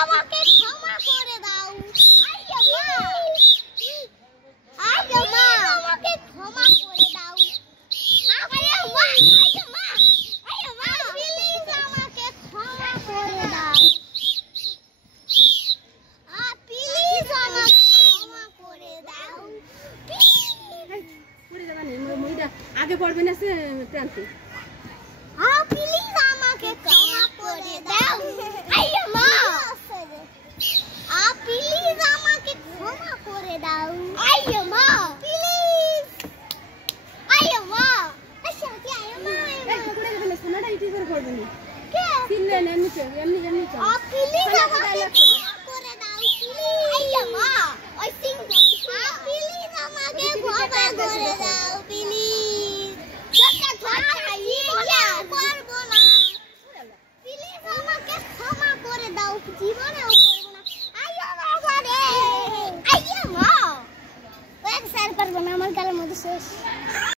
আমাকে ক্ষমা করে দাও। আইয়া মা, আইয়া মা, আমাকে ক্ষমা করে দাও। আইয়া মা, আইয়া মা, আইয়া মা, প্লিজ আমাকে ক্ষমা করে দাও। প্লিজ আমাকে ক্ষমা করে দাও। পড়ে যাবা না, মইটা আগে পড়বে না সে টানতে। প্লিজ আমাকে ক্ষমা করে দাও। আইয়া মা, প্লিজ আমাকে ক্ষমা করে দাও। আইয়া মা, প্লিজ। আইয়া মা, আচ্ছা কি আইয়া মা, পড়ে যাবে না, সোনাটা ইটি করে পড়বে না। কে সিনলে এমনি এমনি চল। প্লিজ আমাকে ক্ষমা করে দাও। আইয়া মা, ওই সিং প্লিজ আমাকে ক্ষমা করে দাও। প্লিজ যতটা কথা ইয়া করব না। প্লিজ আমাকে ক্ষমা করে দাও। জীবনেও করব না। আইয়া মা রে, আইয়া মা, ওই স্যার করব না, আমার গালের মধ্যে শেষ।